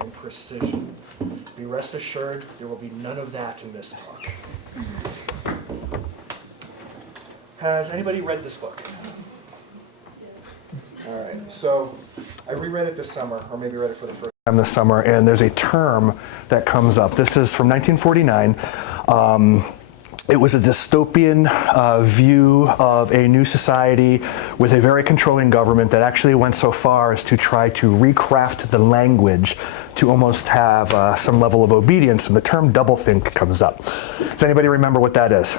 and precision. Be rest assured, there will be none of that in this talk. Has anybody read this book? All right, so I reread it this summer, or maybe read it for the first time this summer, and there's a term that comes up. This is from 1949. It was a dystopian view of a new society with a very controlling government that actually went so far as to try to recraft the language to almost have some level of obedience, and the term doublethink comes up. Does anybody remember what that is?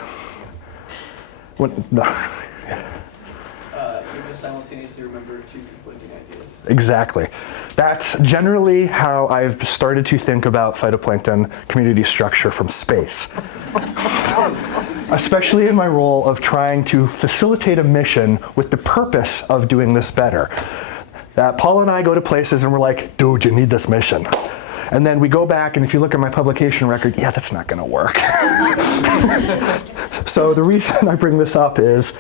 No. You just simultaneously remember two conflicting ideas. Exactly. That's generally how I've started to think about phytoplankton community structure from space. Especially in my role of trying to facilitate a mission with the purpose of doing this better. Paul and I go to places and we're like, dude, you need this mission. And then we go back, and if you look at my publication record, yeah, that's not gonna work. So the reason I bring this up is,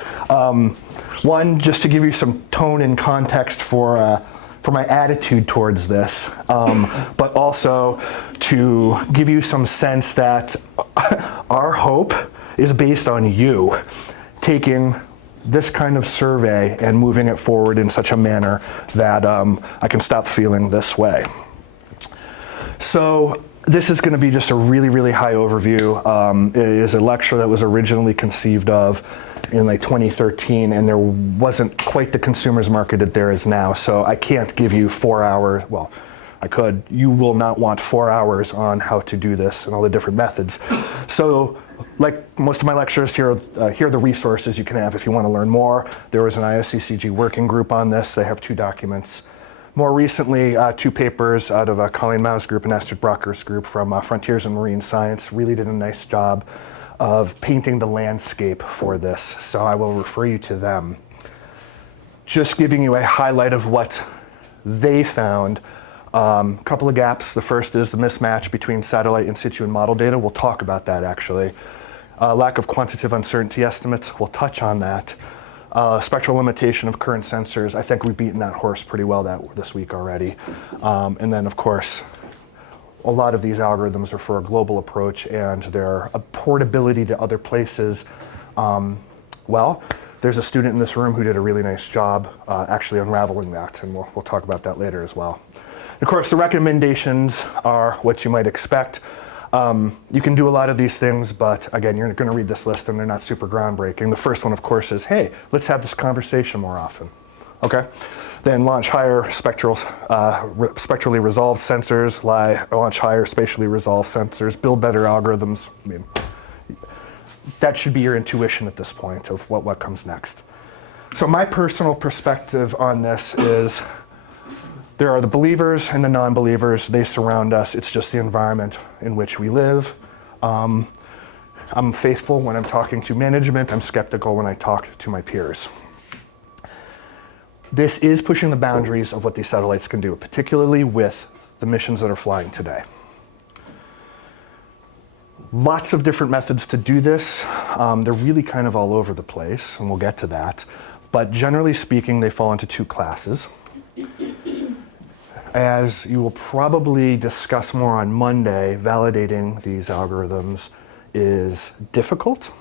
one, just to give you some tone and context for my attitude towards this, but also to give you some sense that our hope is based on you taking this kind of survey and moving it forward in such a manner that I can stop feeling this way. So this is going to be just a really, really high overview. It is a lecture that was originally conceived of in like 2013, and there wasn't quite the consumer's market that there is now. So I can't give you 4 hours. Well, I could. You will not want 4 hours on how to do this and all the different methods. So like most of my lectures, here are the resources you can have if you want to learn more. There was an IOCCG working group on this. They have 2 documents. More recently, 2 papers out of Colleen Mao's group and Astrid Brocker's group from Frontiers in Marine Science really did a nice job of painting the landscape for this. So I will refer you to them. Just giving you a highlight of what they found. Couple of gaps. The first is the mismatch between satellite in situ and model data. We'll talk about that actually. Lack of quantitative uncertainty estimates. We'll touch on that. Spectral limitation of current sensors. I think we've beaten that horse pretty well this week already. And then of course, a lot of these algorithms are for a global approach and their portability to other places. Well, there's a student in this room who did a really nice job actually unraveling that, and we'll talk about that later as well. Of course, the recommendations are what you might expect. You can do a lot of these things, but again, you're going to read this list and they're not super groundbreaking. The first one, of course, is, hey, let's have this conversation more often. Okay? Then launch higher spectrally resolved sensors, launch higher spatially resolved sensors, build better algorithms. I mean, that should be your intuition at this point of what comes next. So my personal perspective on this is, there are the believers and the non-believers. They surround us. It's just the environment in which we live. I'm faithful when I'm talking to management. I'm skeptical when I talk to my peers. This is pushing the boundaries of what these satellites can do, particularly with the missions that are flying today. Lots of different methods to do this. They're really kind of all over the place, and we'll get to that. But generally speaking, they fall into 2 classes. As you will probably discuss more on Monday, validating these algorithms is difficult.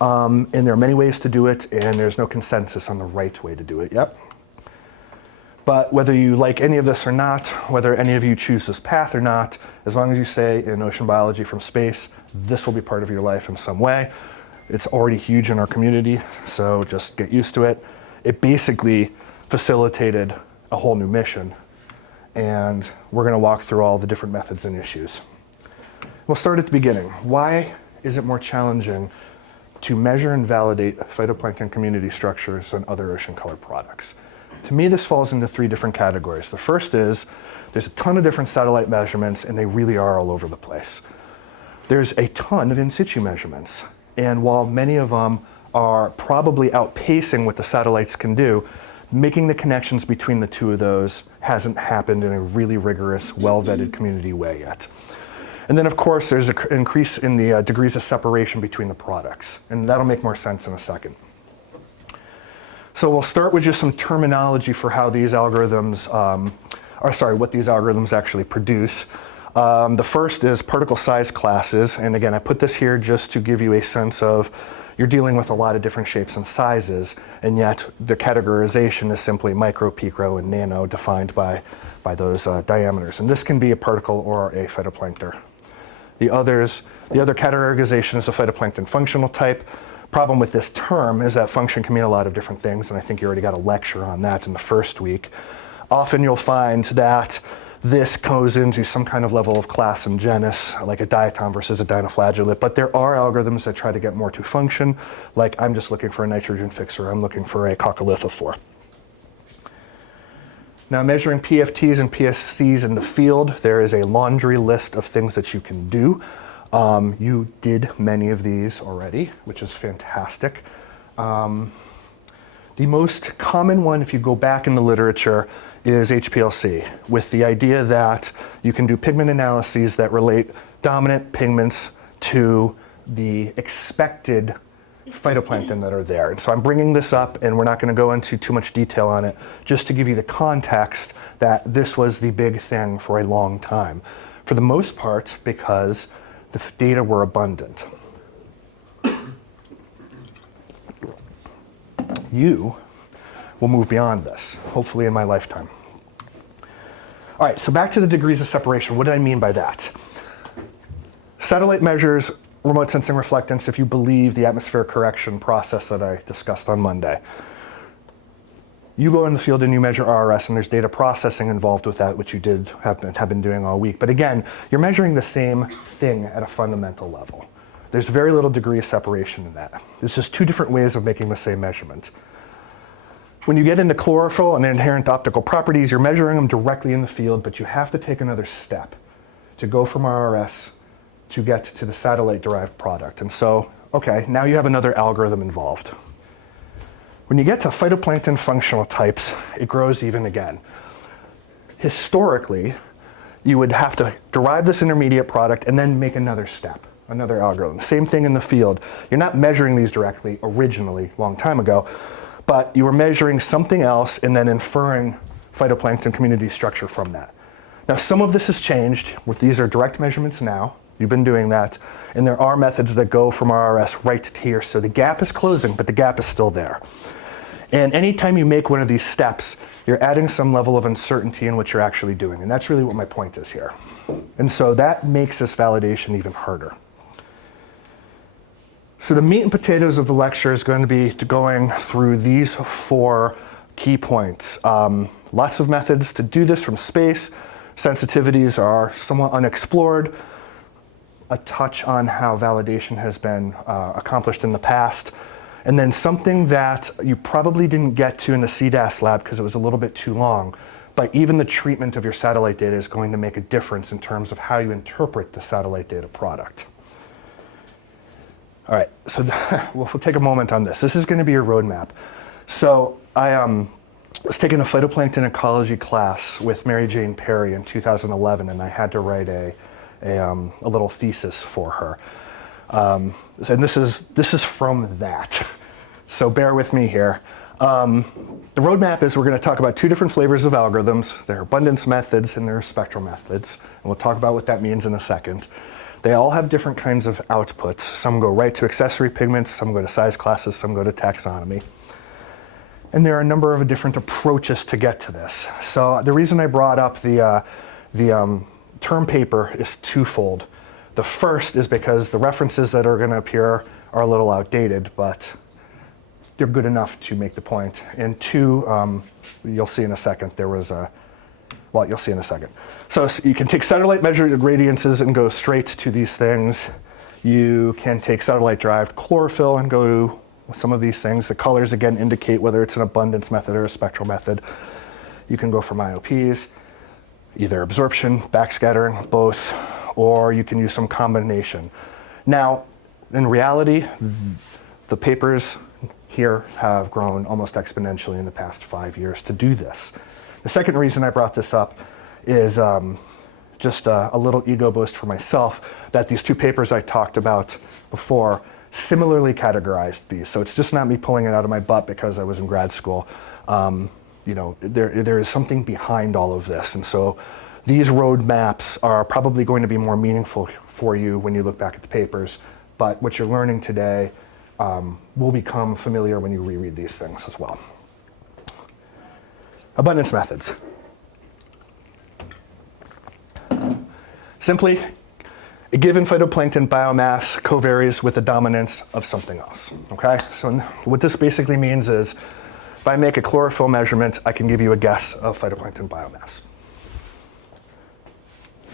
And there are many ways to do it, and there's no consensus on the right way to do it yet. But whether you like any of this or not, whether any of you choose this path or not, as long as you stay in ocean biology from space, this will be part of your life in some way. It's already huge in our community, so just get used to it. It basically facilitated a whole new mission, and we're going to walk through all the different methods and issues. We'll start at the beginning. Why is it more challenging to measure and validate phytoplankton community structures than other ocean color products? To me, this falls into 3 different categories. The first is, there's a ton of different satellite measurements, and they really are all over the place. There's a ton of in situ measurements, and while many of them are probably outpacing what the satellites can do, making the connections between the 2 of those hasn't happened in a really rigorous, well-vetted community way yet. And then, of course, there's an increase in the degrees of separation between the products, and that'll make more sense in a second. So we'll start with just some terminology for how these algorithms what these algorithms actually produce. The first is particle size classes, and again, I put this here just to give you a sense of you're dealing with a lot of different shapes and sizes, and yet the categorization is simply micro, picro, and nano defined by those diameters. And this can be a particle or a phytoplankton. The other categorization is a phytoplankton functional type. Problem with this term is that function can mean a lot of different things, and I think you already got a lecture on that in the first week. Often you'll find that this goes into some kind of level of class and genus, like a diatom versus a dinoflagellate, but there are algorithms that try to get more to function, like I'm just looking for a nitrogen fixer, I'm looking for a coccolithophore. Now, measuring PFTs and PSDs in the field, there is a laundry list of things that you can do. You did many of these already, which is fantastic. The most common one, if you go back in the literature, is HPLC, with the idea that you can do pigment analyses that relate dominant pigments to the expected phytoplankton that are there. And so I'm bringing this up, and we're not going to go into too much detail on it, just to give you the context that this was the big thing for a long time. For the most part, because the data were abundant. You will move beyond this, hopefully in my lifetime. All right, so back to the degrees of separation. What did I mean by that? Satellite measures remote sensing reflectance if you believe the atmospheric correction process that I discussed on Monday. You go in the field and you measure RRS, and there's data processing involved with that, which you have been doing all week. But again, you're measuring the same thing at a fundamental level. There's very little degree of separation in that. It's just two different ways of making the same measurement. When you get into chlorophyll and inherent optical properties, you're measuring them directly in the field, but you have to take another step to go from RRS to get to the satellite-derived product. And so, okay, now you have another algorithm involved. When you get to phytoplankton functional types, it grows even again. Historically, you would have to derive this intermediate product and then make another step, another algorithm. Same thing in the field. You're not measuring these directly originally, a long time ago, but you were measuring something else and then inferring phytoplankton community structure from that. Now, some of this has changed. These are direct measurements now. You've been doing that. And there are methods that go from RRS right to here. So the gap is closing, but the gap is still there. And anytime you make one of these steps, you're adding some level of uncertainty in what you're actually doing. And that's really what my point is here. And so that makes this validation even harder. So the meat and potatoes of the lecture is going to be going through these 4 key points. Lots of methods to do this from space. Sensitivities are somewhat unexplored. A touch on how validation has been accomplished in the past. And then something that you probably didn't get to in the CDAS lab because it was a little bit too long, but even the treatment of your satellite data is going to make a difference in terms of how you interpret the satellite data product. All right, so we'll take a moment on this. This is going to be your roadmap. So I was taking a phytoplankton ecology class with Mary Jane Perry in 2011, and I had to write a little thesis for her. And this is from that. So bear with me here. The roadmap is we're going to talk about 2 different flavors of algorithms. There are abundance methods and there are spectral methods. And we'll talk about what that means in a second. They all have different kinds of outputs. Some go right to accessory pigments, some go to size classes, some go to taxonomy. And there are a number of different approaches to get to this. So the reason I brought up the term paper is twofold. The first is because the references that are going to appear are a little outdated, but they're good enough to make the point. And 2, you'll see in a second, you'll see in a second. So you can take satellite measured radiances and go straight to these things. You can take satellite-derived chlorophyll and go to some of these things. The colors, again, indicate whether it's an abundance method or a spectral method. You can go from IOPs, either absorption, backscattering, both, or you can use some combination. Now, in reality, the papers here have grown almost exponentially in the past 5 years to do this. The second reason I brought this up is just a little ego boost for myself that these 2 papers I talked about before similarly categorized these. So it's just not me pulling it out of my butt because I was in grad school. there is something behind all of this. And so these roadmaps are probably going to be more meaningful for you when you look back at the papers, but what you're learning today will become familiar when you reread these things as well. Abundance methods. Simply, a given phytoplankton biomass covaries with the dominance of something else, okay? So what this basically means is, if I make a chlorophyll measurement, I can give you a guess of phytoplankton biomass.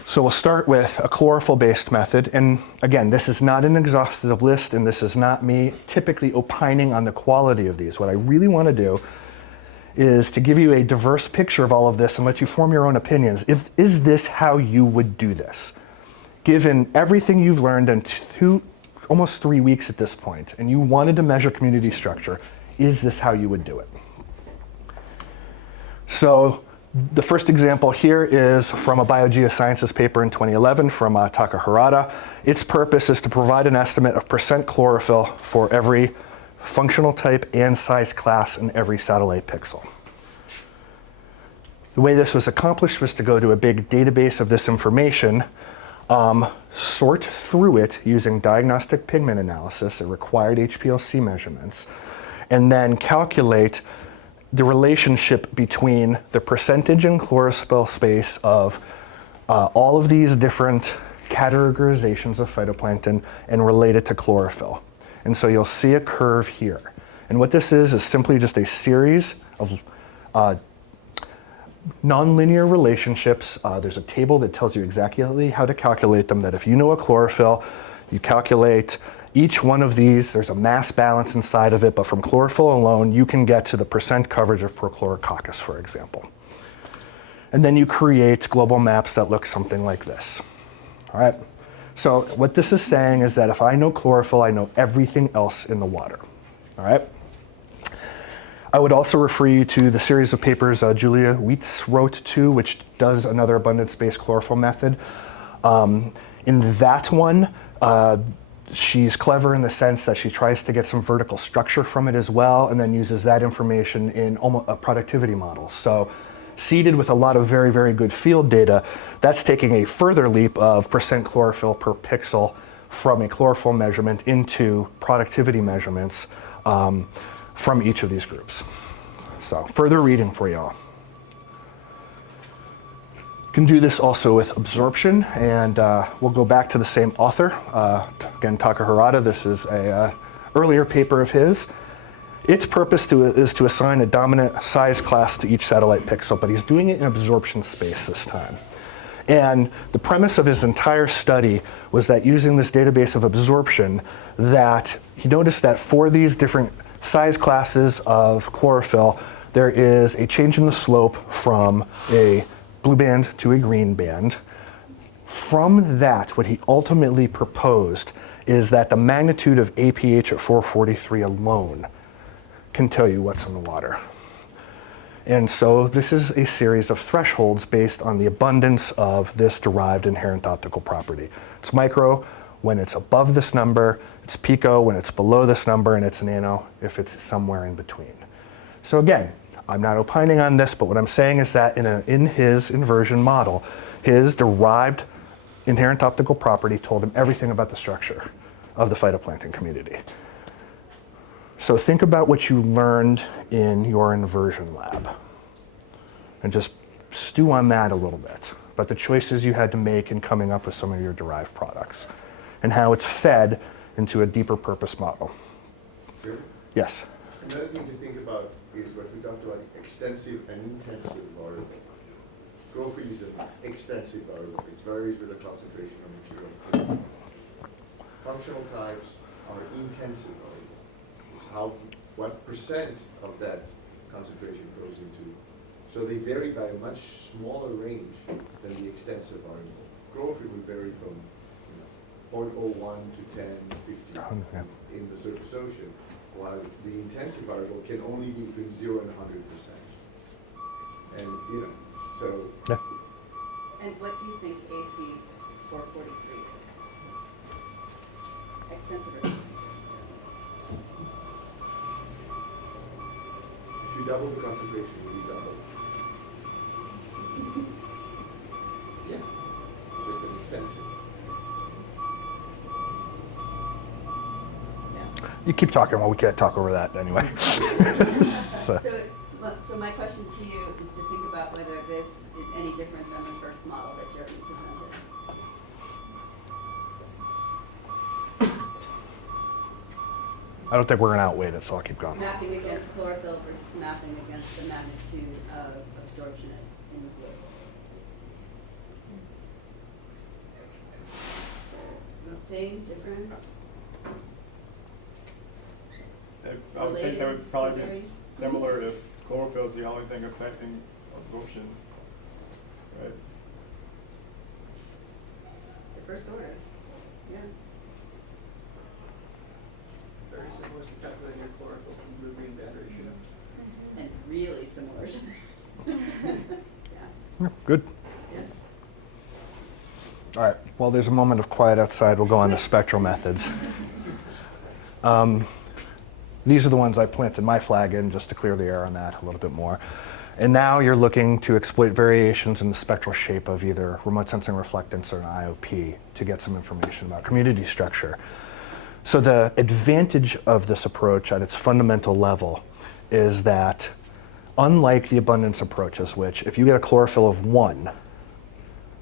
So we'll start with a chlorophyll-based method, and again, this is not an exhaustive list, and this is not me typically opining on the quality of these. What I really want to do is to give you a diverse picture of all of this and let you form your own opinions. Is this how you would do this? Given everything you've learned in almost 3 weeks at this point, and you wanted to measure community structure, is this how you would do it? So the first example here is from a biogeosciences paper in 2011 from Takahara. Its purpose is to provide an estimate of percent chlorophyll for every functional type and size class in every satellite pixel. The way this was accomplished was to go to a big database of this information, sort through it using diagnostic pigment analysis, it required HPLC measurements, and then calculate the relationship between the percentage in chlorophyll space of all of these different categorizations of phytoplankton and relate it to chlorophyll. And so you'll see a curve here. And what this is simply just a series of nonlinear relationships. There's a table that tells you exactly how to calculate them, that if you know a chlorophyll, you calculate each one of these, there's a mass balance inside of it, but from chlorophyll alone, you can get to the percent coverage of Prochlorococcus, for example. And then you create global maps that look something like this. All right? So what this is saying is that if I know chlorophyll, I know everything else in the water. All right? I would also refer you to the series of papers Julia Wheats wrote too, which does another abundance-based chlorophyll method. In that one, she's clever in the sense that she tries to get some vertical structure from it as well, and then uses that information in almost a productivity model. So seeded with a lot of very, very good field data, that's taking a further leap of percent chlorophyll per pixel from a chlorophyll measurement into productivity measurements from each of these groups. So further reading for y'all. You can do this also with absorption, and we'll go back to the same author. Again, Takahara, this is a earlier paper of his. Its purpose is to assign a dominant size class to each satellite pixel, but he's doing it in absorption space this time. And the premise of his entire study was that using this database of absorption, that he noticed that for these different size classes of chlorophyll, there is a change in the slope from a blue band to a green band. From that, what he ultimately proposed is that the magnitude of APH at 443 alone can tell you what's in the water. And so this is a series of thresholds based on the abundance of this derived inherent optical property. It's micro when it's above this number, it's pico when it's below this number, and it's nano if it's somewhere in between. So again, I'm not opining on this, but what I'm saying is that in his inversion model, his derived inherent optical property told him everything about the structure of the phytoplankton community. So think about what you learned in your inversion lab and just stew on that a little bit, about the choices you had to make in coming up with some of your derived products and how it's fed into a deeper purpose model. Sure. Yes? Another thing to think about is what we talked about, extensive and intensive variable. Chlorophyll is an extensive variable. It varies with the concentration of material. Functional types are intensive variable. It's what percent of that concentration goes into. So they vary by a much smaller range than the extensive variable. Chlorophyll will vary from 0.01 to 10, 50 in the surface ocean, while the intensive variable can only be between 0 and 100%. And so. Yeah. And what do you think AP 443 is? Extensive or intensive? If you double the concentration, will you double? Yeah. If it's extensive. You keep talking while we can't talk over that anyway. So my question to you is to think about whether this is any different than the first model that Jeremy presented. I don't think we're going to outweigh it, so I'll keep going. Mapping against chlorophyll versus mapping against the magnitude of absorption in the fluid. The same, different? I would think that would probably be similar if chlorophyll is the only thing affecting absorption, right? The first order, yeah. Very similar to calculating your chlorophyll from the green band ratio. And really similar to yeah. Good. Yeah. All right. While there's a moment of quiet outside, we'll go on to spectral methods. These are the ones I planted my flag in just to clear the air on that a little bit more. And now you're looking to exploit variations in the spectral shape of either remote sensing reflectance or an IOP to get some information about community structure. So the advantage of this approach at its fundamental level is that unlike the abundance approaches, which if you get a chlorophyll of 1,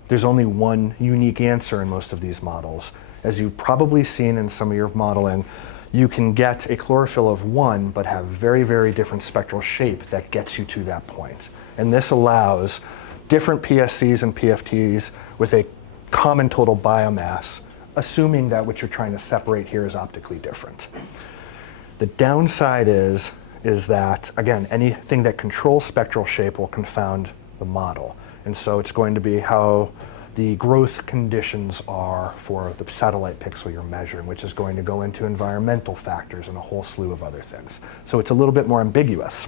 there's only one unique answer in most of these models. As you've probably seen in some of your modeling, you can get a chlorophyll of 1 but have very, very different spectral shape that gets you to that point. And this allows different PSCs and PFTs with a common total biomass, assuming that what you're trying to separate here is optically different. The downside is that, again, anything that controls spectral shape will confound the model. And so it's going to be how the growth conditions are for the satellite pixel you're measuring, which is going to go into environmental factors and a whole slew of other things. So it's a little bit more ambiguous.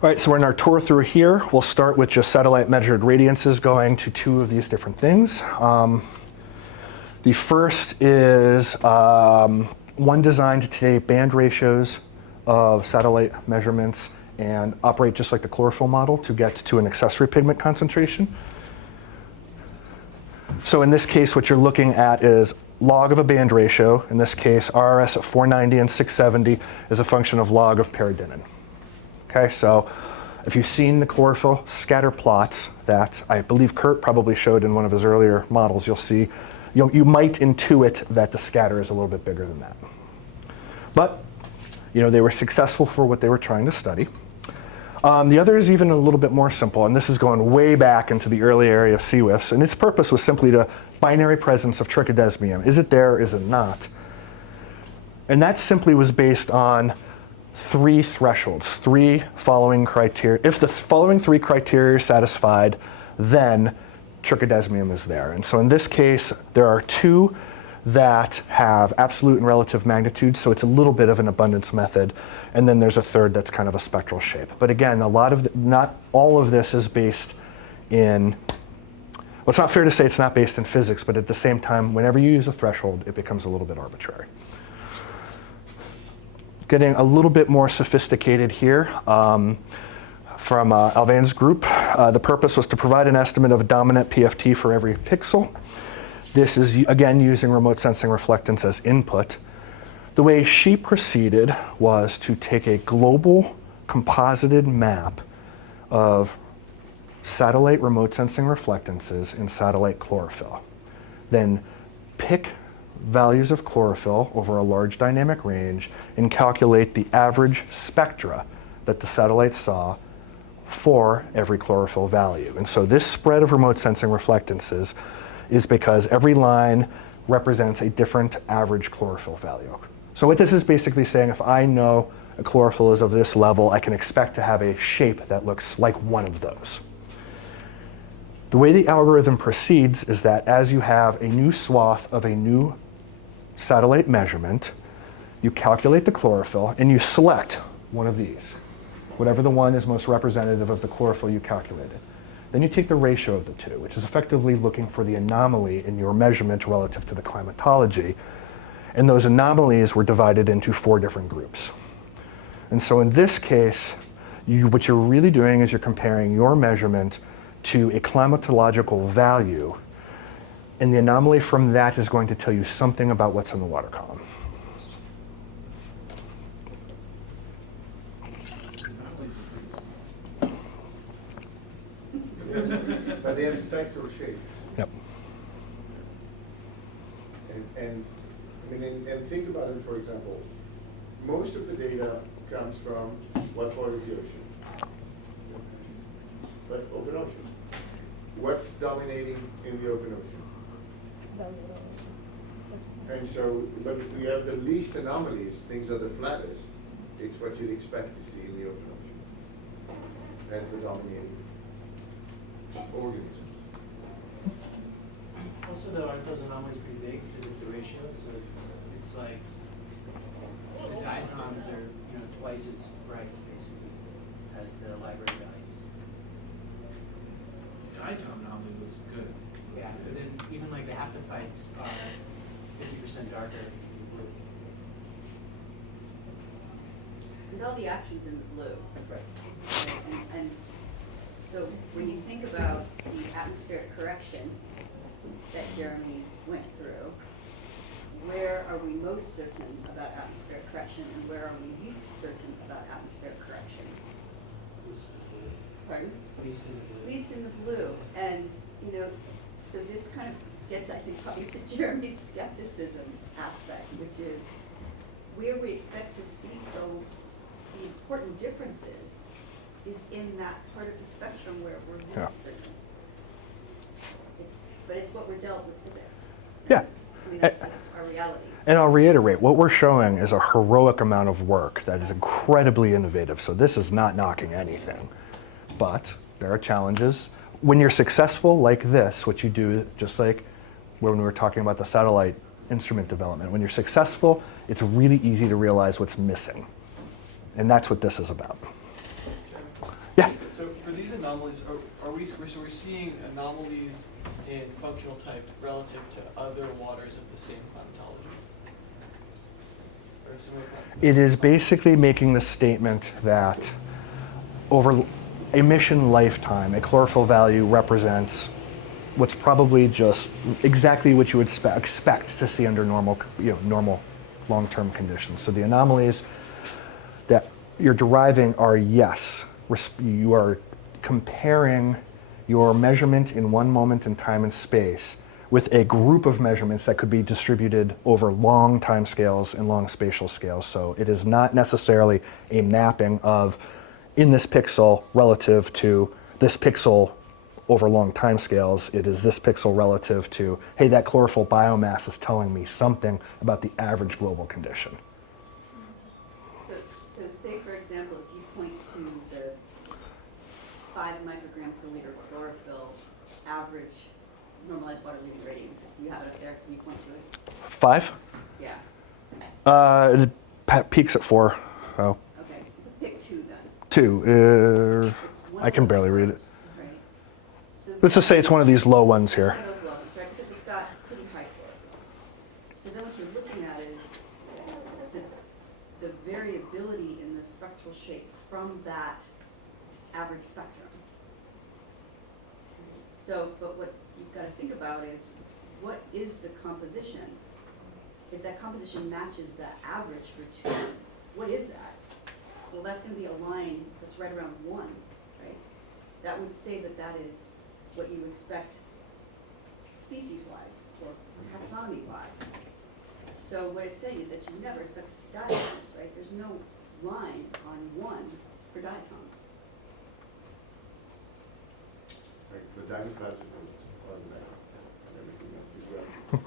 All right, so we're in our tour through here. We'll start with just satellite measured radiances going to 2 of these different things. The first is one designed to take band ratios of satellite measurements and operate just like the chlorophyll model to get to an accessory pigment concentration. So in this case, what you're looking at is log of a band ratio. In this case, RRS at 490 and 670 is a function of log of peridinin. Okay, so if you've seen the chlorophyll scatter plots that I believe Kurt probably showed in one of his earlier models, you'll see, you might intuit that the scatter is a little bit bigger than that. But they were successful for what they were trying to study. The other is even a little bit more simple, and this is going way back into the early area of CWIFs, and its purpose was simply to binary presence of trichodesmium. Is it there or is it not? And that simply was based on 3 thresholds, 3 following criteria. If the following 3 criteria are satisfied, then trichodesmium is there. And so in this case, there are 2 that have absolute and relative magnitude, so it's a little bit of an abundance method, and then there's a third that's kind of a spectral shape. But again, not all of this is based in, well, it's not fair to say it's not based in physics, but at the same time, whenever you use a threshold, it becomes a little bit arbitrary. Getting a little bit more sophisticated here, from Alvain's group, the purpose was to provide an estimate of a dominant PFT for every pixel. This is, again, using remote sensing reflectance as input. The way she proceeded was to take a global composited map of satellite remote sensing reflectances in satellite chlorophyll. Then pick values of chlorophyll over a large dynamic range and calculate the average spectra that the satellite saw for every chlorophyll value. And so this spread of remote sensing reflectances is because every line represents a different average chlorophyll value. So what this is basically saying, if I know a chlorophyll is of this level, I can expect to have a shape that looks like one of those. The way the algorithm proceeds is that as you have a new swath of a new satellite measurement, you calculate the chlorophyll and you select one of these, whatever the one is most representative of the chlorophyll you calculated. Then you take the ratio of the 2, which is effectively looking for the anomaly in your measurement relative to the climatology. And those anomalies were divided into 4 different groups. And so in this case, what you're really doing is you're comparing your measurement to a climatological value, and the anomaly from that is going to tell you something about what's in the water column. But they have spectral shapes. Yep. And I mean, and think about it, for example, most of the data comes from what part of the ocean? Right, open ocean. What's dominating in the open ocean? And so, but we have the least anomalies, things are the flattest. It's what you'd expect to see in the open ocean. And the dominating organisms. Also, though, aren't those anomalies pretty big because it's a ratio? So it's like the diatoms are, twice as bright, basically, as the library values. The diatom anomaly was good. Yeah, but then even like the haptophytes are 50% darker in blue. And all the actions in the blue. Right. And so when you think about the atmospheric correction that Jeremy went through, where are we most certain about atmospheric correction and where are we least certain about atmospheric correction? Pardon? Least in the blue. Least in the blue. And, so this kind of gets, I think, probably to Jeremy's skepticism aspect, which is where we expect to see the important differences is in that part of the spectrum where we're least certain. But it's what we're dealt with physics. Yeah. I mean, that's just our reality. And I'll reiterate, what we're showing is a heroic amount of work that is incredibly innovative. So this is not knocking anything. But there are challenges. When you're successful like this, what you do, just like when we were talking about the satellite instrument development, when you're successful, it's really easy to realize what's missing. And that's what this is about. Yeah? So for these anomalies, are we seeing anomalies in functional type relative to other waters of the same climatology? Or similar climatology? It is basically making the statement that over a mission lifetime, a chlorophyll value represents what's probably just exactly what you would expect to see under normal long-term conditions. So the anomalies that you're deriving are, yes, you are comparing your measurement in one moment in time and space with a group of measurements that could be distributed over long time scales and long spatial scales. So it is not necessarily a mapping of in this pixel relative to this pixel over long time scales. It is this pixel relative to, hey, that chlorophyll biomass is telling me something about the average global condition. So say, for example, if you point to the 5 microgram per liter chlorophyll average normalized water leaving gradients, do you have it up there? Can you point to it? 5? Yeah. It peaks at 4. Oh, Okay. Pick 2 then. 2. It's one I of can those barely read it. ones, right? So Let's just say it's one of these low ones here. one of those levels, right? Because it's got pretty high chlorophyll. So then what you're looking at is the variability in the spectral shape from that average spectrum. So, but what you've got to think about is, what is the composition? If that composition matches the average for 2, what is that? Well, that's going to be a line that's right around 1, right? That would say that that is what you expect species-wise or taxonomy-wise. So what it's saying is that you never expect to see diatoms, right? There's no line on 1 for diatoms. Like the diamond are the best, and everything else is well.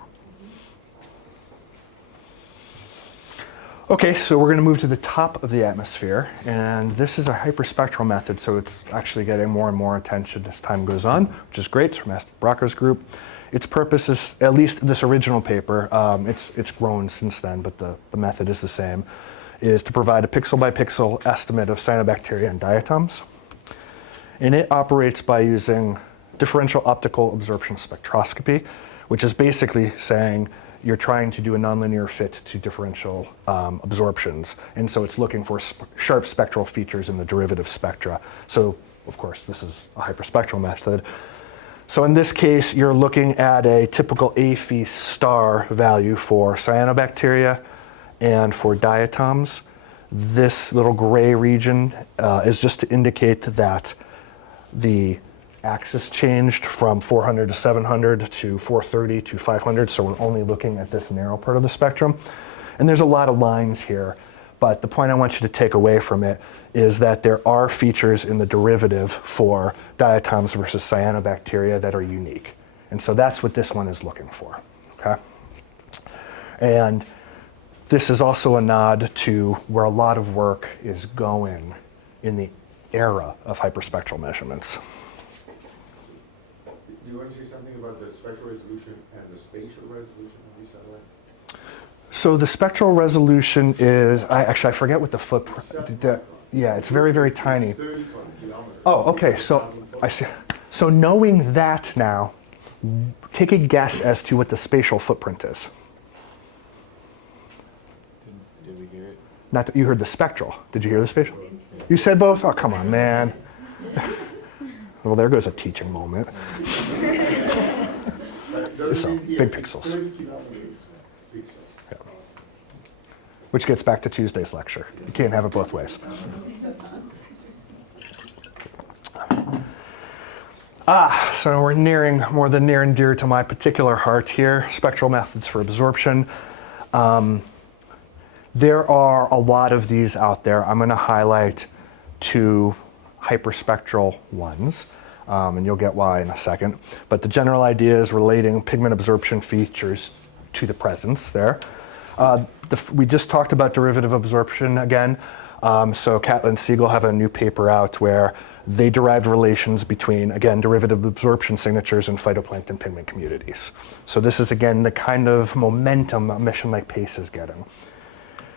Okay, so we're going to move to the top of the atmosphere, and this is a hyperspectral method, so it's actually getting more and more attention as time goes on, which is great. It's from Brocker's group. Its purpose is, at least this original paper, it's grown since then, but the method is the same, is to provide a pixel by pixel estimate of cyanobacteria and diatoms. And it operates by using differential optical absorption spectroscopy, which is basically saying you're trying to do a nonlinear fit to differential absorptions. And so it's looking for sharp spectral features in the derivative spectra. So, of course, this is a hyperspectral method. So in this case, you're looking at a typical Phi star value for cyanobacteria and for diatoms. This little gray region is just to indicate that the axis changed from 400 to 700 to 430 to 500, so we're only looking at this narrow part of the spectrum. And there's a lot of lines here, but the point I want you to take away from it is that there are features in the derivative for diatoms versus cyanobacteria that are unique. And so that's what this one is looking for, okay? And this is also a nod to where a lot of work is going in the era of hyperspectral measurements. Do you want to say something about the spectral resolution and the spatial resolution of these satellites? So the spectral resolution is, I forget what the footprint, yeah, it's very, very tiny. 30 kilometers. Oh, okay, so I see. So knowing that now, take a guess as to what the spatial footprint is. Did we hear it? Not that you heard the spectral. Did you hear the spatial? You said both? Oh, come on, man. Well, there goes a teaching moment. So, big pixels. 30 kilometers pixels. Yeah. Which gets back to Tuesday's lecture. You can't have it both ways. So we're nearing more than near and dear to my particular heart here, spectral methods for absorption. There are a lot of these out there. I'm going to highlight two hyperspectral ones, and you'll get why in a second. But the general idea is relating pigment absorption features to the presence there. We just talked about derivative absorption again. So Catlin and Siegel have a new paper out where they derived relations between, again, derivative absorption signatures and phytoplankton pigment communities. So this is, again, the kind of momentum a mission like PACE is getting.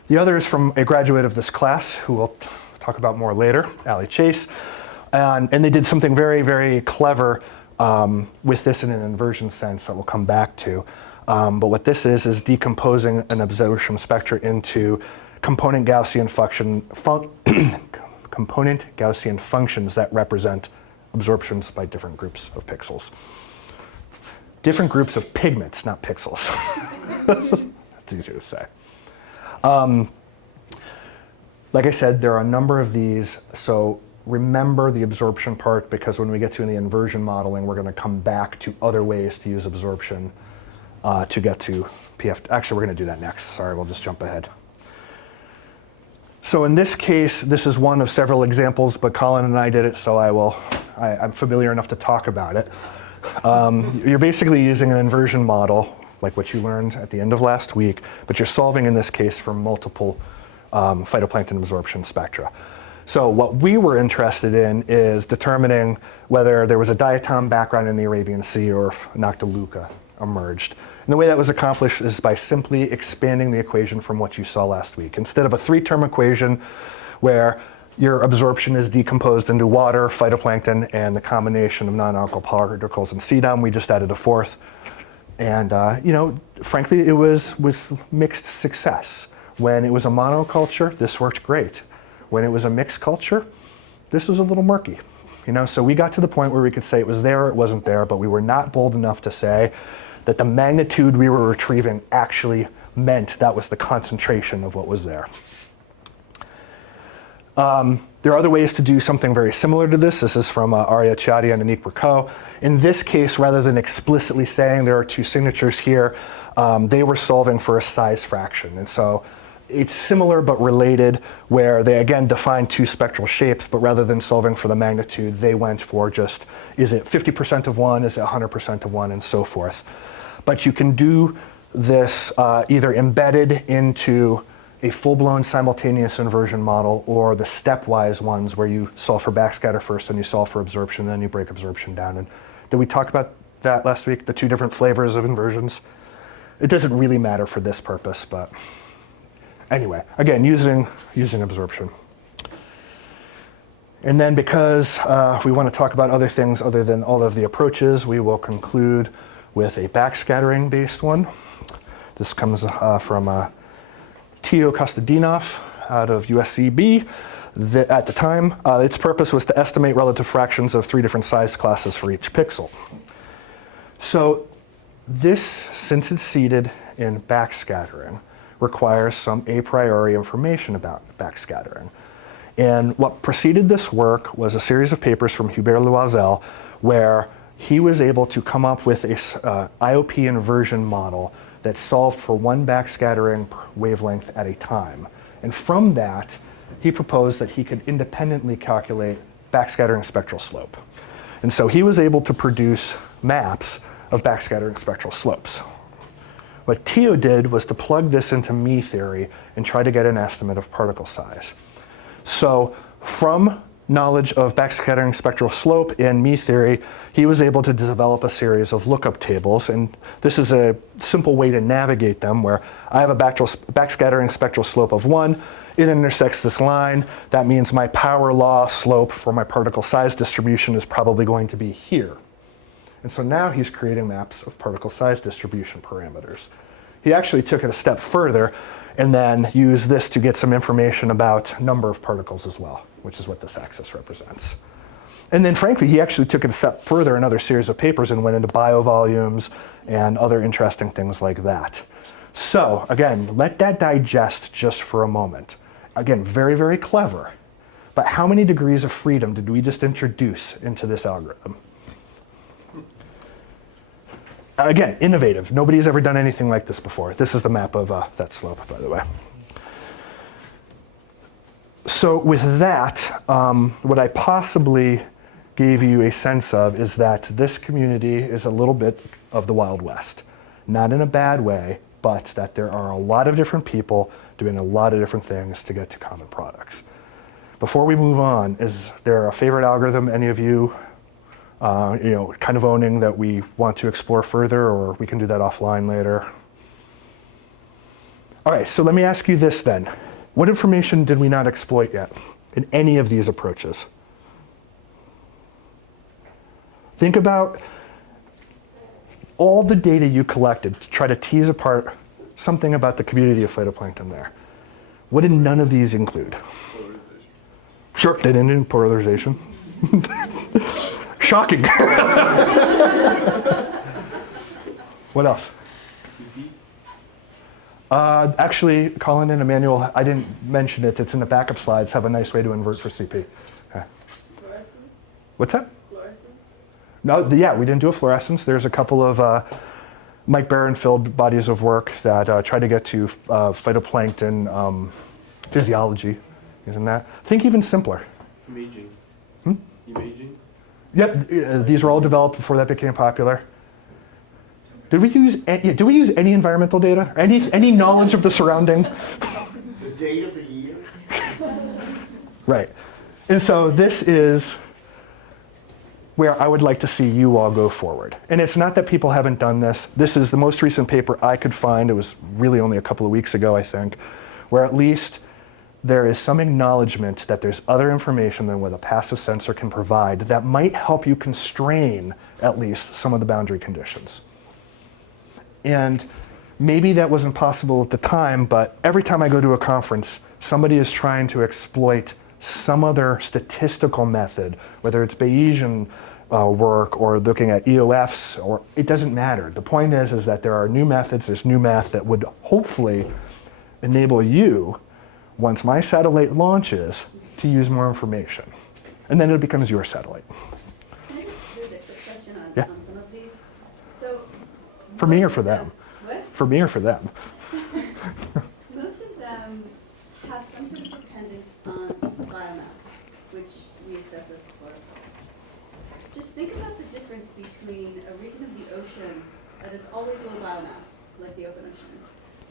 The other is from a graduate of this class, who we'll talk about more later, Allie Chase. And they did something very, very clever with this in an inversion sense that we'll come back to. But what this is decomposing an absorption spectra into component Gaussian functions that represent absorptions by different groups of pixels. Different groups of pigments, not pixels. That's easier to say. Like I said, there are a number of these, so remember the absorption part, because when we get to the inversion modeling, we're going to come back to other ways to use absorption to get to PFT. Actually, we're going to do that next. Sorry, we'll just jump ahead. So in this case, this is one of several examples, but Colin and I did it, so I'm familiar enough to talk about it. You're basically using an inversion model, like what you learned at the end of last week, but you're solving in this case for multiple phytoplankton absorption spectra. So what we were interested in is determining whether there was a diatom background in the Arabian Sea or if Noctiluca emerged. And the way that was accomplished is by simply expanding the equation from what you saw last week. Instead of a three-term equation where your absorption is decomposed into water, phytoplankton, and the combination of non-alkyl particles and CDOM, we just added a fourth. And frankly, it was with mixed success. When it was a monoculture, this worked great. When it was a mixed culture, this was a little murky. So we got to the point where we could say it was there, it wasn't there, but we were not bold enough to say that the magnitude we were retrieving actually meant that was the concentration of what was there. There are other ways to do something very similar to this. This is from Arya Chadi and Anik Bracot. In this case, rather than explicitly saying there are two signatures here, they were solving for a size fraction. And so it's similar but related, where they again defined two spectral shapes, but rather than solving for the magnitude, they went for just, is it 50% of one, is it 100% of one, and so forth. But you can do this either embedded into a full-blown simultaneous inversion model, or the stepwise ones where you solve for backscatter first, and you solve for absorption, then you break absorption down. And did we talk about that last week, the two different flavors of inversions? It doesn't really matter for this purpose, but anyway, again, using absorption. And then because we want to talk about other things other than all of the approaches, we will conclude with a backscattering based one. This comes from Tio Kostadinov out of USCB. At the time, its purpose was to estimate relative fractions of 3 different size classes for each pixel. So this, since it's seeded in backscattering, requires some a priori information about backscattering. And what preceded this work was a series of papers from Werdell, where he was able to come up with a IOP inversion model that solved for 1 backscattering wavelength at a time. And from that, he proposed that he could independently calculate backscattering spectral slope. And so he was able to produce maps of backscattering spectral slopes. What Tio did was to plug this into Mie theory and try to get an estimate of particle size. So from knowledge of backscattering spectral slope in Mie theory, he was able to develop a series of lookup tables. And this is a simple way to navigate them, where I have a backscattering spectral slope of 1. It intersects this line. That means my power law slope for my particle size distribution is probably going to be here. And so now he's creating maps of particle size distribution parameters. He actually took it a step further and then used this to get some information about number of particles as well, which is what this axis represents. And then frankly, he actually took it a step further in another series of papers and went into biovolumes and other interesting things like that. So again, let that digest just for a moment. Again, very, very clever. But how many degrees of freedom did we just introduce into this algorithm? Again, innovative. Nobody's ever done anything like this before. This is the map of that slope, by the way. So with that, what I possibly gave you a sense of is that this community is a little bit of the Wild West. Not in a bad way, but that there are a lot of different people doing a lot of different things to get to common products. Before we move on, is there a favorite algorithm any of you kind of owning that we want to explore further, or we can do that offline later? All right, so let me ask you this then. What information did we not exploit yet in any of these approaches? Think about all the data you collected to try to tease apart something about the community of phytoplankton there. What did none of these include? Polarization. Sure, they didn't do polarization. Shocking. What else? CP? Actually, Colin and Emmanuel, I didn't mention it. It's in the backup slides. Have a nice way to invert for CP. Okay. Fluorescence? What's that? Fluorescence? No, yeah, we didn't do a fluorescence. There's a couple of Mike Barron-filled bodies of work that try to get to phytoplankton physiology. Isn't that? Think even simpler. Imaging. Hmm? Imaging? Yep, these were all developed before that became popular. Did we use any environmental data? Any knowledge of the surrounding? The date of the year? Right. And so this is where I would like to see you all go forward. And it's not that people haven't done this. This is the most recent paper I could find. It was really only a couple of weeks ago, I think, where at least there is some acknowledgement that there's other information than what a passive sensor can provide that might help you constrain at least some of the boundary conditions. And maybe that wasn't possible at the time, but every time I go to a conference, somebody is trying to exploit some other statistical method, whether it's Bayesian work or looking at EOFs, or it doesn't matter. The point is that there are new methods, there's new math that would hopefully enable you, once my satellite launches, to use more information. And then it becomes your satellite. Can I just raise a quick question on, Yeah. on some of these? So For me or most for of them? What? For me or for them? Most of them have some sort of dependence on biomass, which we assess as chlorophyll. Just think about the difference between a region of the ocean that is always low biomass, like the open ocean,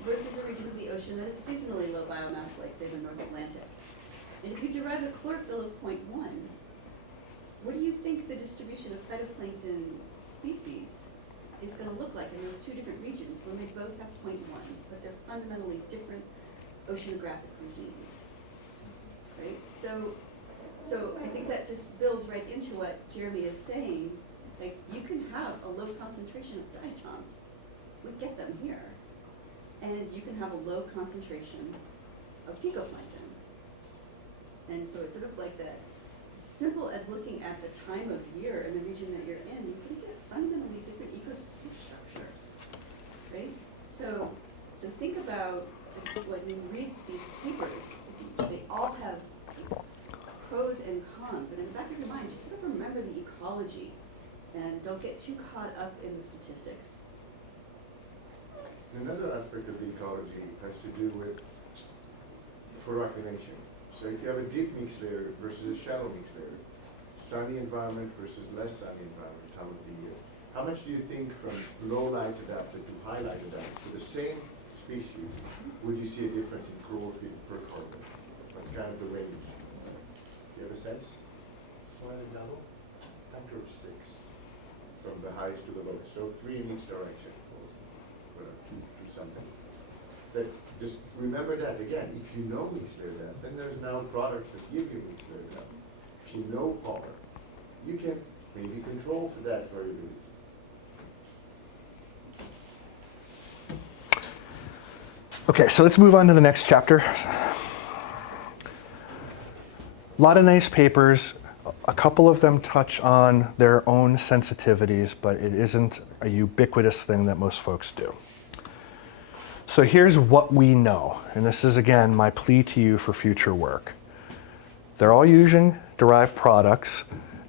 versus a region of the ocean that is seasonally low biomass, like say the North Atlantic. And if you derive a chlorophyll of 0.1, what do you think the distribution of phytoplankton species is going to look like in those two different regions when they both have 0.1, but they're fundamentally different oceanographic regimes, right? So I think that just builds right into what Jeremy is saying. Like, you can have a low concentration of diatoms. We get them here. and you can have a low concentration of picoplankton. And so it's sort of like that, simple as looking at the time of year and the region that you're in, you can see a fundamentally different ecosystem structure, right? So think about when you read these papers, they all have pros and cons, but in the back of your mind, just sort of remember the ecology and don't get too caught up in the statistics. Another aspect of the ecology has to do with fluorination. So if you have a deep mix layer versus a shallow mix layer, sunny environment versus less sunny environment time of the year, how much do you think from low light adapted to high light adapted for the same species would you see a difference in chlorophyll per carbon? What's kind of the range? Do you have a sense? More than double? Factor of 6 from the highest to the lowest. So 3 in each direction, or 2 something. That just remember that again. If you know mixed layer depth, then there's now products that give you mixed layer depth. If you know power, you can maybe control for that variability. Okay, so let's move on to the next chapter. A lot of nice papers. A couple of them touch on their own sensitivities, but it isn't a ubiquitous thing that most folks do. So here's what we know, and this is again my plea to you for future work. They're all using derived products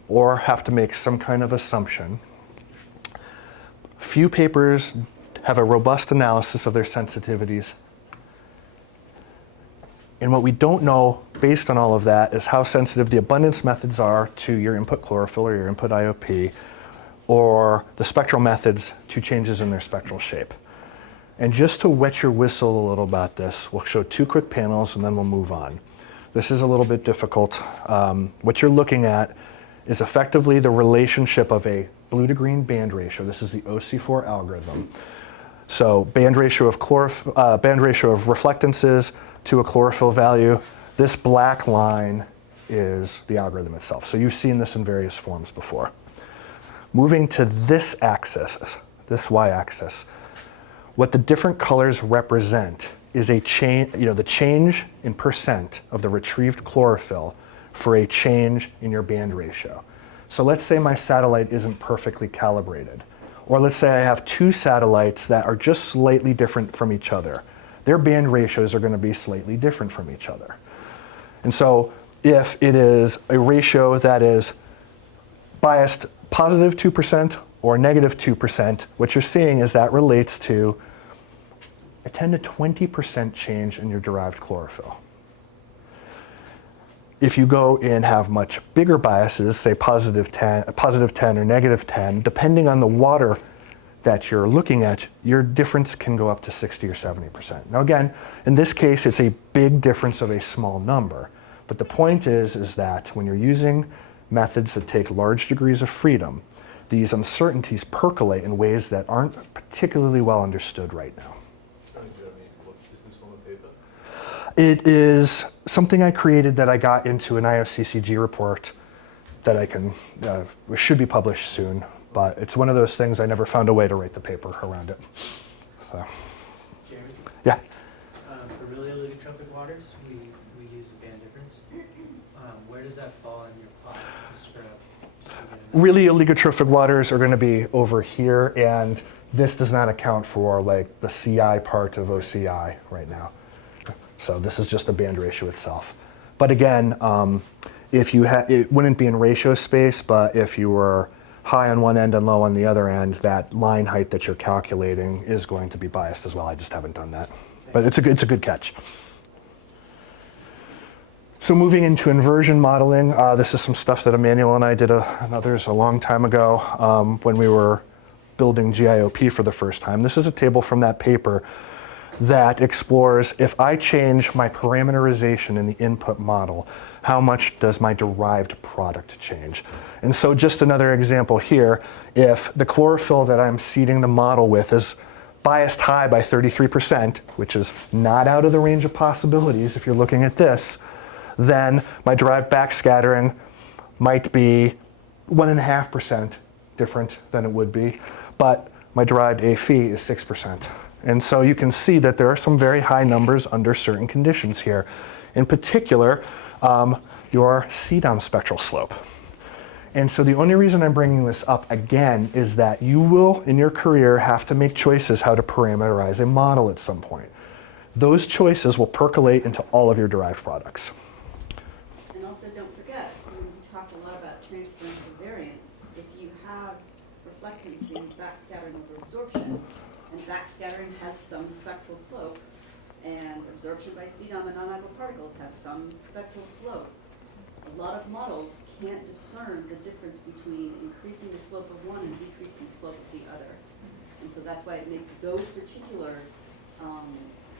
or have to make some kind of assumption. Few papers have a robust analysis of their sensitivities. And what we don't know, based on all of that, is how sensitive the abundance methods are to your input chlorophyll or your input IOP, or the spectral methods to changes in their spectral shape. And just to wet your whistle a little about this, we'll show 2 quick panels and then we'll move on. This is a little bit difficult. What you're looking at is effectively the relationship of a blue to green band ratio. This is the OC4 algorithm. So band ratio of reflectances to a chlorophyll value. This black line is the algorithm itself. So you've seen this in various forms before. Moving to this axis, this y-axis, what the different colors represent is a change, the change in percent of the retrieved chlorophyll for a change in your band ratio. So let's say my satellite isn't perfectly calibrated. Or let's say I have 2 satellites that are just slightly different from each other. Their band ratios are going to be slightly different from each other. And so if it is a ratio that is biased positive 2% or negative 2%, what you're seeing is that relates to a 10 to 20% change in your derived chlorophyll. If you go and have much bigger biases, say positive 10 or negative 10, depending on the water that you're looking at, your difference can go up to 60 or 70%. Now again, in this case, it's a big difference of a small number. But the point is that when you're using methods that take large degrees of freedom, these uncertainties percolate in ways that aren't particularly well understood right now. Is this from a paper? It is something I created that I got into an IOCCG report that I can, should be published soon, but it's one of those things I never found a way to write the paper around it. So, Jeremy? yeah. For really oligotrophic waters, we use a band difference. Where does that fall in your plot? Just to get an Really oligotrophic waters are going to be over here, and this does not account for like the CI part of OCI right now. So this is just the band ratio itself. But again, if you it wouldn't be in ratio space, but if you were high on one end and low on the other end, that line height that you're calculating is going to be biased as well. I just haven't done that. But it's a good catch. So moving into inversion modeling, this is some stuff that Emmanuel and I did and others a long time ago when we were building GIOP for the first time. This is a table from that paper that explores if I change my parameterization in the input model, how much does my derived product change? And so just another example here, if the chlorophyll that I'm seeding the model with is biased high by 33%, which is not out of the range of possibilities if you're looking at this, then my derived backscattering might be 1.5% different than it would be, but my derived AFE is 6%. And so you can see that there are some very high numbers under certain conditions here. In particular, your CDOM spectral slope. And so the only reason I'm bringing this up again is that you will, in your career, have to make choices how to parameterize a model at some point. Those choices will percolate into all of your derived products. And also, don't forget, we talk a lot about transference of variance. If you have reflectance being backscattering over absorption, and backscattering has some spectral slope, and absorption by CDOM and non-ideal particles have some spectral slope, a lot of models can't discern the difference between increasing the slope of one and decreasing the slope of the other. And so that's why it makes those particular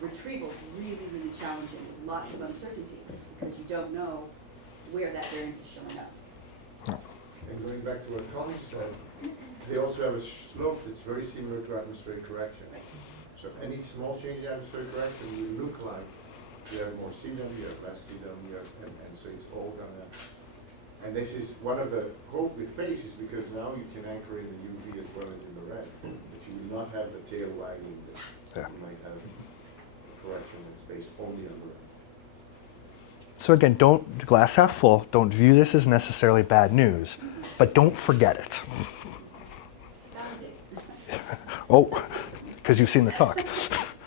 retrievals really, really challenging, with lots of uncertainty, because you don't know where that variance is showing up. And going back to what Tom said, they also have a slope that's very similar to atmospheric correction. So any small change in atmospheric correction will look like you have more CDOM, you have less CDOM, and so it's all gonna. And this is one of the hope with phase is because now you can anchor in the UV as well as in the red, but you will not have the tail wagging that you might have a correction that's based only on the red. So again, don't, glass half full, don't view this as necessarily bad news, but don't forget it. Oh, because you've seen the talk.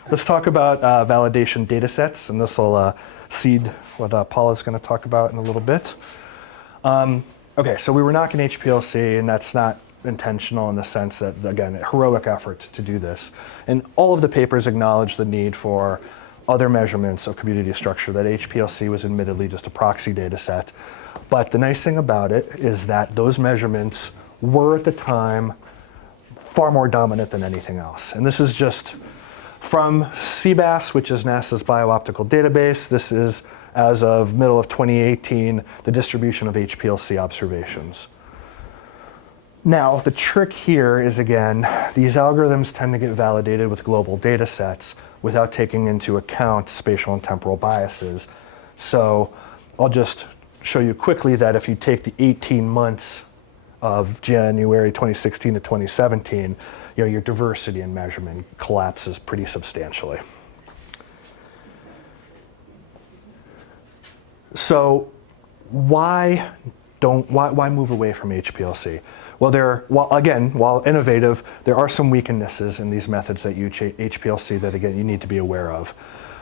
Let's talk about validation data sets, and this will seed what Paula's going to talk about in a little bit. Okay, so we were knocking HPLC, and that's not intentional in the sense that, again, a heroic effort to do this. And all of the papers acknowledge the need for other measurements of community structure, that HPLC was admittedly just a proxy data set. But the nice thing about it is that those measurements were at the time far more dominant than anything else. And this is just from CBAS, which is NASA's biooptical database. This is, as of middle of 2018, the distribution of HPLC observations. Now, the trick here is, again, these algorithms tend to get validated with global data sets without taking into account spatial and temporal biases. So I'll just show you quickly that if you take the 18 months of January 2016 to 2017, your diversity in measurement collapses pretty substantially. So why move away from HPLC? Well, while innovative, there are some weaknesses in these methods that use HPLC that, again, you need to be aware of.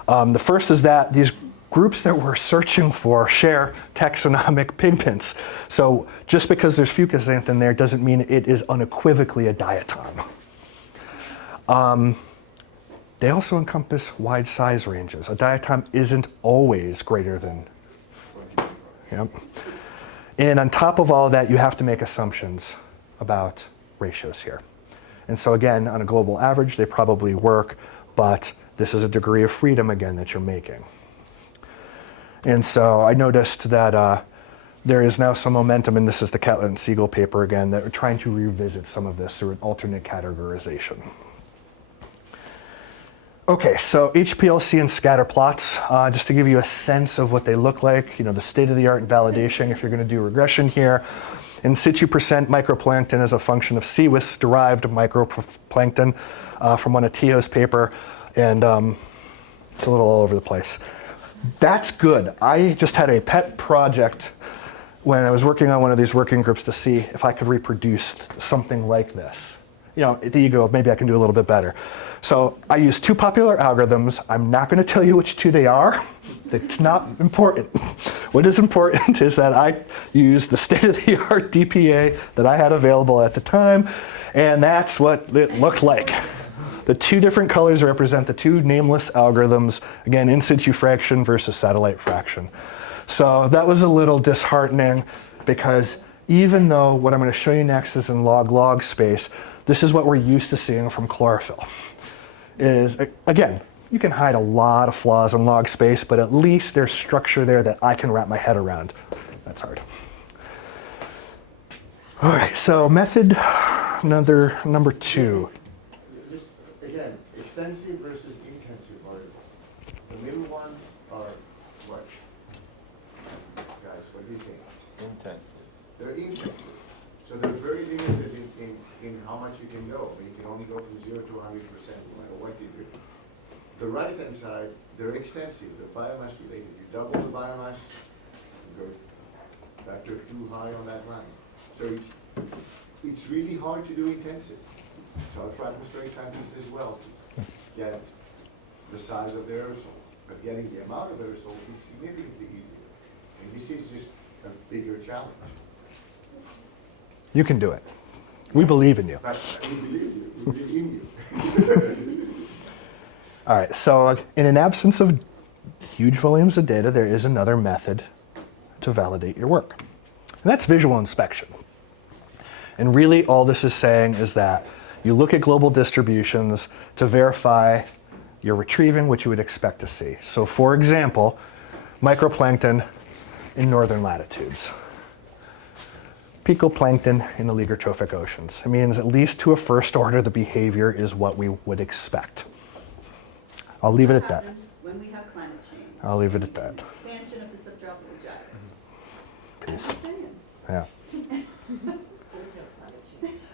The first is that these groups that we're searching for share taxonomic pigments. So just because there's fucoxanthin there doesn't mean it is unequivocally a diatom. They also encompass wide size ranges. A diatom isn't always greater than. Yep. And on top of all of that, you have to make assumptions about ratios here. And so again, on a global average, they probably work, but this is a degree of freedom, again, that you're making. And so I noticed that there is now some momentum, and this is the Catlett and Siegel paper again, that we're trying to revisit some of this through an alternate categorization. Okay, so HPLC and scatter plots, just to give you a sense of what they look like, the state-of-the-art in validation if you're going to do regression here. In situ percent microplankton is a function of CWIS-derived microplankton from one of Tio's paper, and it's a little all over the place. That's good. I just had a pet project when I was working on one of these working groups to see if I could reproduce something like this. The ego, maybe I can do a little bit better. So I use two popular algorithms. I'm not going to tell you which two they are. It's not important. What is important is that I use the state-of-the-art DPA that I had available at the time, and that's what it looked like. The two different colors represent the two nameless algorithms, again, in situ fraction versus satellite fraction. So that was a little disheartening because even though what I'm going to show you next is in log-log space, this is what we're used to seeing from chlorophyll. Again, you can hide a lot of flaws in log space, but at least there's structure there that I can wrap my head around. That's hard. All right, so method number two. Just, again, extensive versus intensive variable. The middle ones are what? Guys, what do you think? Intensive. They're intensive. So they're very limited in in how much you can go. I mean, you can only go from 0 to 100%, no matter what you do. The right-hand side, they're extensive, they're biomass related. You double the biomass, you go factor 2 high on that line. So it's really hard to do intensive. So for atmospheric scientists as well to get the size of the aerosol. But getting the amount of aerosol is significantly easier. And this is just a bigger challenge. You can do it. We believe in you. But we believe you, we believe in you. All right, so in an absence of huge volumes of data, there is another method to validate your work. And that's visual inspection. And really all this is saying is that you look at global distributions to verify you're retrieving what you would expect to see. So for example, microplankton in northern latitudes. Picoplankton in the oligotrophic oceans. It means at least to a first order, the behavior is what we would expect. I'll leave it at that. Happens when we have climate change. I'll leave it at that. Expansion of the subtropical gyres. Peace. I'm saying. Yeah.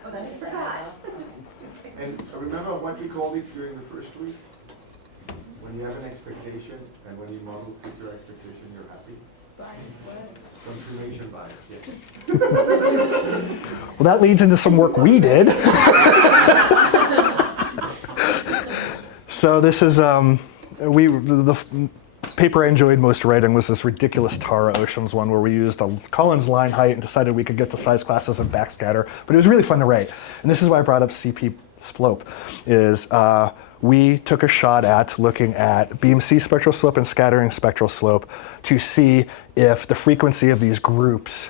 Oh, I forgot. And remember what we called it during the first week? When you have an expectation and when you model fit your expectation, you're happy. Confirmation bias, yes. Well, that leads into some work we did. So this is, the paper I enjoyed most writing was this ridiculous Tara Oceans one where we used a Collins line height and decided we could get the size classes and backscatter, but it was really fun to write. And this is why I brought up CP slope, is we took a shot at looking at beam C spectral slope and scattering spectral slope to see if the frequency of these groups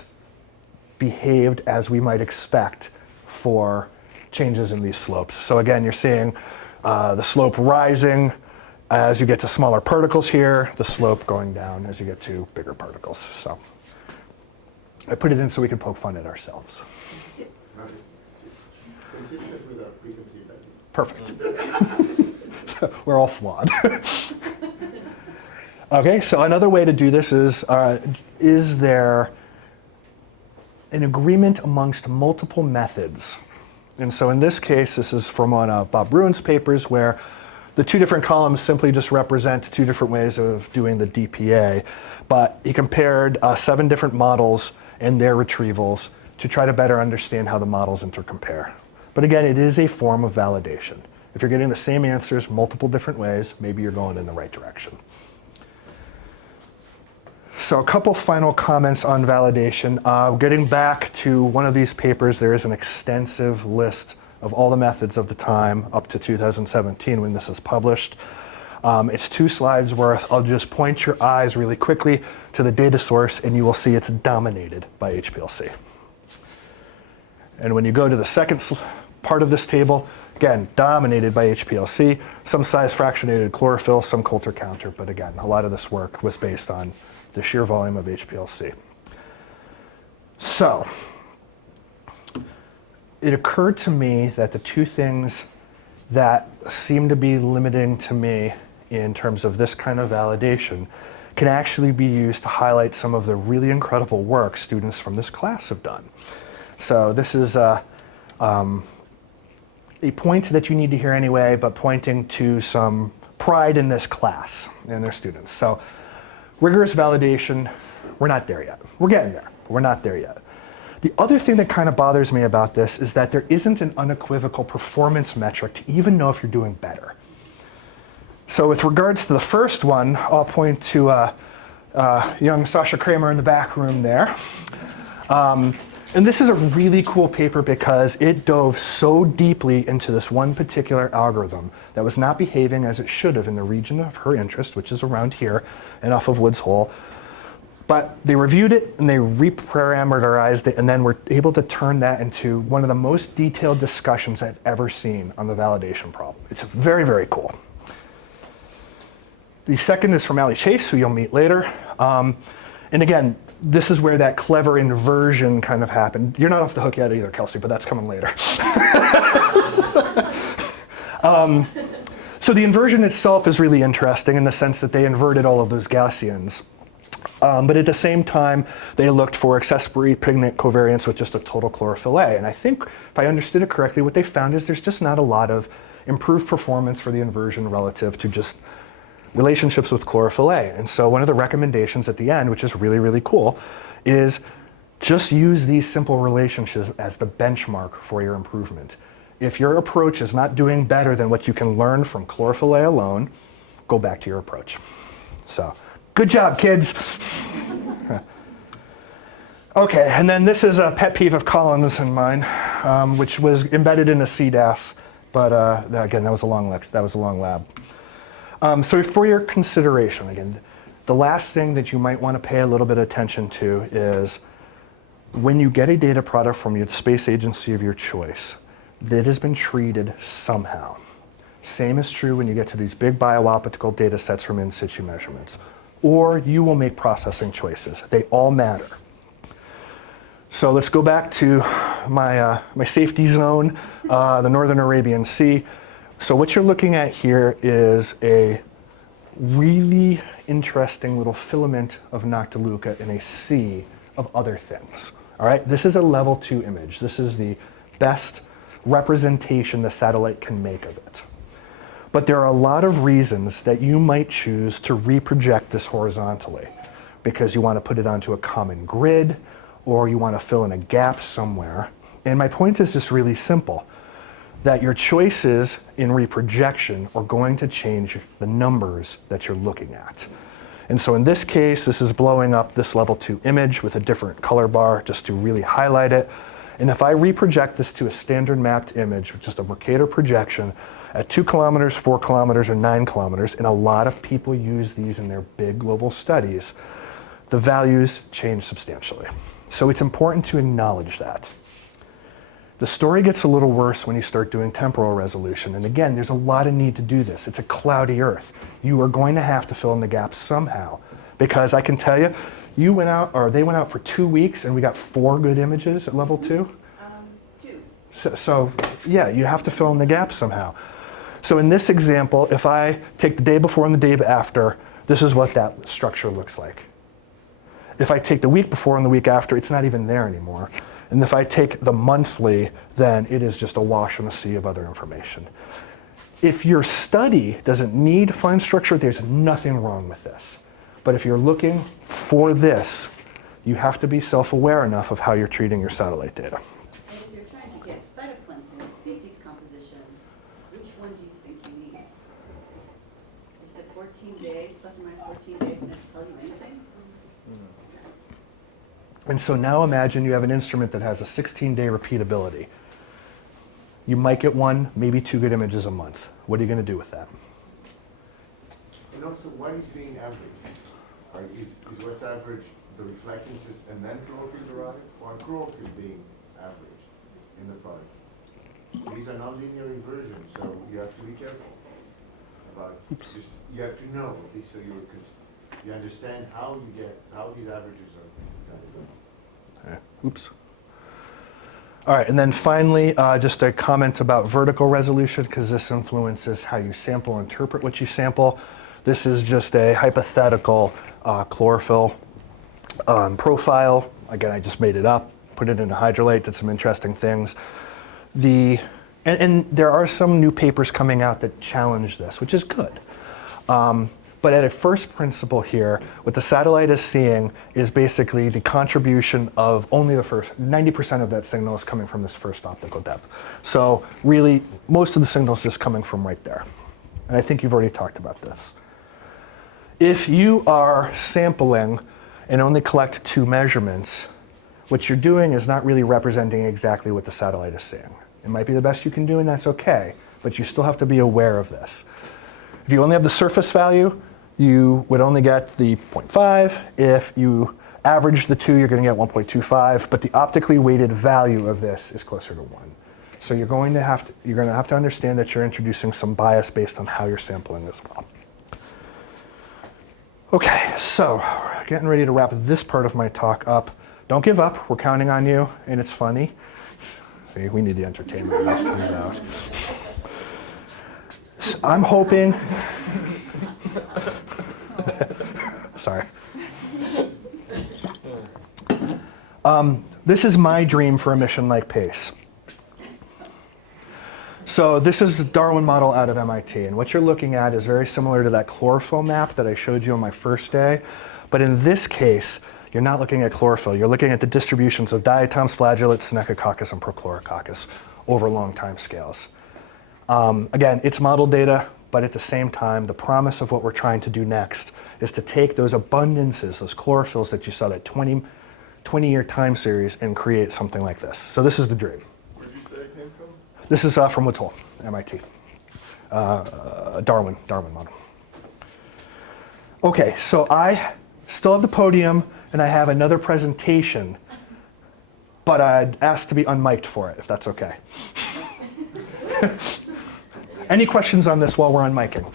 behaved as we might expect for changes in these slopes. So again, you're seeing the slope rising as you get to smaller particles here, the slope going down as you get to bigger particles. So I put it in so we could poke fun at ourselves. No, it's consistent with our preconceived ideas. Perfect. We're all flawed. Okay, so another way to do this is there an agreement amongst multiple methods? And so in this case, this is from one of Bob Bruin's papers where the two different columns simply just represent two different ways of doing the DPA. But he compared 7 different models and their retrievals to try to better understand how the models intercompare. But again, it is a form of validation. If you're getting the same answers multiple different ways, maybe you're going in the right direction. So a couple final comments on validation. Getting back to one of these papers, there is an extensive list of all the methods of the time up to 2017 when this is published. It's 2 slides worth. I'll just point your eyes really quickly to the data source and you will see it's dominated by HPLC. And when you go to the second part of this table, again, dominated by HPLC, some size fractionated chlorophyll, some Coulter counter, but again, a lot of this work was based on the sheer volume of HPLC. So, it occurred to me that the 2 things that seem to be limiting to me in terms of this kind of validation can actually be used to highlight some of the really incredible work students from this class have done. So this is a point that you need to hear anyway, but pointing to some pride in this class and their students. So rigorous validation, we're not there yet. We're getting there, but we're not there yet. The other thing that kind of bothers me about this is that there isn't an unequivocal performance metric to even know if you're doing better. So with regards to the first one, I'll point to young Sasha Kramer in the back room there. And this is a really cool paper because it dove so deeply into this one particular algorithm that was not behaving as it should have in the region of her interest, which is around here and off of Woods Hole. But they reviewed it and they reparameterized it and then were able to turn that into one of the most detailed discussions I've ever seen on the validation problem. It's very, very cool. The second is from Ali Chase, who you'll meet later. And again, this is where that clever inversion kind of happened. You're not off the hook yet either, Kelsey, but that's coming later. So the inversion itself is really interesting in the sense that they inverted all of those Gaussians. But at the same time, they looked for accessory pigment covariance with just a total chlorophyll A. And I think, if I understood it correctly, what they found is there's just not a lot of improved performance for the inversion relative to just relationships with chlorophyll A. And so one of the recommendations at the end, which is really, really cool, is just use these simple relationships as the benchmark for your improvement. If your approach is not doing better than what you can learn from chlorophyll A alone, go back to your approach. So, good job, kids. Okay, and then this is a pet peeve of Colin's and mine, which was embedded in a CDAS, but again, that was a long lab. So for your consideration, again, the last thing that you might want to pay a little bit of attention to is when you get a data product from the space agency of your choice, that has been treated somehow. Same is true when you get to these big biooptical data sets from in situ measurements. Or you will make processing choices. They all matter. So let's go back to my safety zone, the Northern Arabian Sea. So what you're looking at here is a really interesting little filament of Noctiluca in a sea of other things. All right, this is a level 2 image. This is the best representation the satellite can make of it. But there are a lot of reasons that you might choose to reproject this horizontally, because you want to put it onto a common grid, or you want to fill in a gap somewhere. And my point is just really simple, that your choices in reprojection are going to change the numbers that you're looking at. And so in this case, this is blowing up this level 2 image with a different color bar just to really highlight it. And if I reproject this to a standard mapped image, with just a Mercator projection at 2 kilometers, 4 kilometers, or 9 kilometers, and a lot of people use these in their big global studies, the values change substantially. So it's important to acknowledge that. The story gets a little worse when you start doing temporal resolution. And again, there's a lot of need to do this. It's a cloudy Earth. You are going to have to fill in the gaps somehow. Because I can tell you, they went out for 2 weeks and we got 4 good images at level 2. 2. So yeah, you have to fill in the gaps somehow. So in this example, if I take the day before and the day after, this is what that structure looks like. If I take the week before and the week after, it's not even there anymore. And if I take the monthly, then it is just a wash in a sea of other information. If your study doesn't need fine structure, there's nothing wrong with this. But if you're looking for this, you have to be self-aware enough of how you're treating your satellite data. And if you're trying to get phytoplankton species composition, which one do you think you need? Is the 14-day, plus or minus 14-day, going to tell you anything? And so now imagine you have an instrument that has a 16-day repeatability. You might get 1, maybe 2 good images a month. What are you going to do with that? And also, what is being averaged? Is what's average the reflectance and then chlorophyll derived, or chlorophyll being averaged in the product? These are nonlinear inversions, so you have to be careful about. You have to know, at least so you understand how these averages are done. Okay. Oops. All right, and then finally, just a comment about vertical resolution, because this influences how you sample and interpret what you sample. This is just a hypothetical chlorophyll profile. Again, I just made it up, put it in a hydrolate, did some interesting things. And there are some new papers coming out that challenge this, which is good. But at a first principle here, what the satellite is seeing is basically the contribution of only the first, 90% of that signal is coming from this first optical depth. So really, most of the signal is just coming from right there. And I think you've already talked about this. If you are sampling and only collect 2 measurements, what you're doing is not really representing exactly what the satellite is seeing. It might be the best you can do, and that's okay, but you still have to be aware of this. If you only have the surface value, you would only get the 0.5. If you average the 2, you're going to get 1.25, but the optically weighted value of this is closer to 1. So you're going to have to understand that you're introducing some bias based on how you're sampling as well. Okay, so getting ready to wrap this part of my talk up. Don't give up, we're counting on you, and it's funny. See, we need the entertainment when this comes out. So I'm hoping, sorry. This is my dream for a mission like PACE. So this is the Darwin model out of MIT, and what you're looking at is very similar to that chlorophyll map that I showed you on my first day, but in this case, you're not looking at chlorophyll, you're looking at the distributions of diatoms, flagellates, Senecacoccus, and Prochlorococcus over long time scales. Again, it's model data, but at the same time, the promise of what we're trying to do next is to take those abundances, those chlorophylls that you saw, that 20-year time series, and create something like this. So this is the dream. Where did you say it came from? This is from Werdell, MIT. Darwin model. Okay, so I still have the podium and I have another presentation, but I'd asked to be unmiked for it, if that's okay. Any questions on this while we're unmiking?